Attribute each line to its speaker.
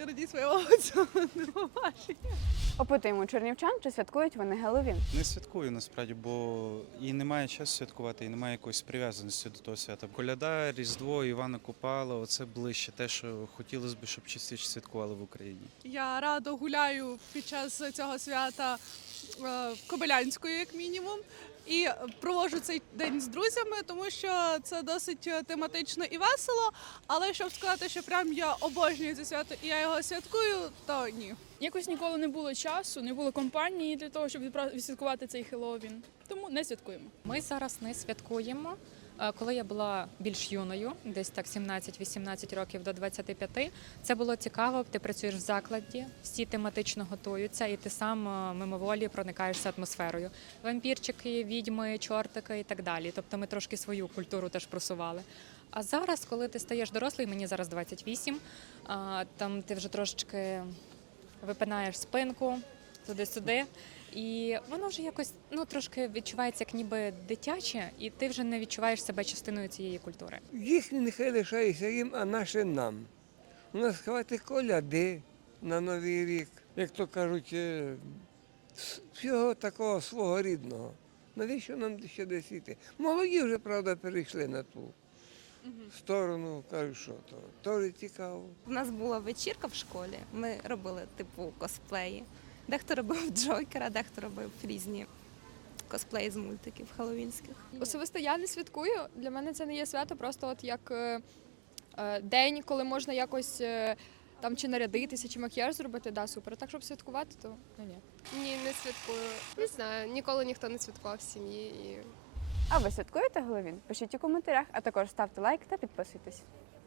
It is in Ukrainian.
Speaker 1: Я радію своєму цього побачення.
Speaker 2: Опитуємо чернівчан, чи святкують вони Геловін.
Speaker 3: Не святкую насправді, бо і немає часу святкувати, і немає якоїсь прив'язаності до того свята. Коляда, Різдво, Івана Купала оце ближче те, що хотілося б, щоб частіше святкували в Україні.
Speaker 1: Я радо гуляю під час цього свята е, Кобилянською, як мінімум. І проводжу цей день з друзями, тому що це досить е, тематично і весело. Але щоб сказати, що прям я обожнюю це свято і я його святкую, то ні.
Speaker 4: Якось ніколи не було часу, не було компанії для того, щоб відсвяткувати цей Хеллоуін. Тому не святкуємо.
Speaker 5: Ми зараз не святкуємо. Е, Коли я була більш юною, десь так 17-18 років до 25, це було цікаво. Ти працюєш в закладі, всі тематично готуються, і ти сам е, мимоволі проникаєшся атмосферою. Вампірчики, відьми, чортики і так далі. Тобто ми трошки свою культуру теж просували. А зараз, коли ти стаєш дорослий, мені зараз 28, а, там ти вже трошечки випинаєш спинку туди-сюди. І воно вже якось ну трошки відчувається як ніби дитяче, і ти вже не відчуваєш себе частиною цієї культури.
Speaker 6: Їхні нехай лишається їм, а наше нам. У нас хватить коляди на Новий рік, як то кажуть, е, всього такого свого рідного. Навіщо нам ще десь йти? Молоді вже, правда, перейшли на ту сторону, кажуть, що то теж цікаво.
Speaker 7: У нас була вечірка в школі. Ми робили типу косплеї. Дехто робив Джокера, дехто робив різні косплеї з мультиків хеллоуінських.
Speaker 8: Особисто я не святкую. Для мене це не є свято, просто от як е, е, день, коли можна якось е, там чи нарядитися, чи макіяж зробити, да, супер. Так, щоб святкувати, то ну ні.
Speaker 9: Ні, не святкую. Не знаю, ніколи ніхто не святкував в сім'ї. І...
Speaker 2: А ви святкуєте Головін? Пишіть у коментарях, а також ставте лайк та підписуйтесь.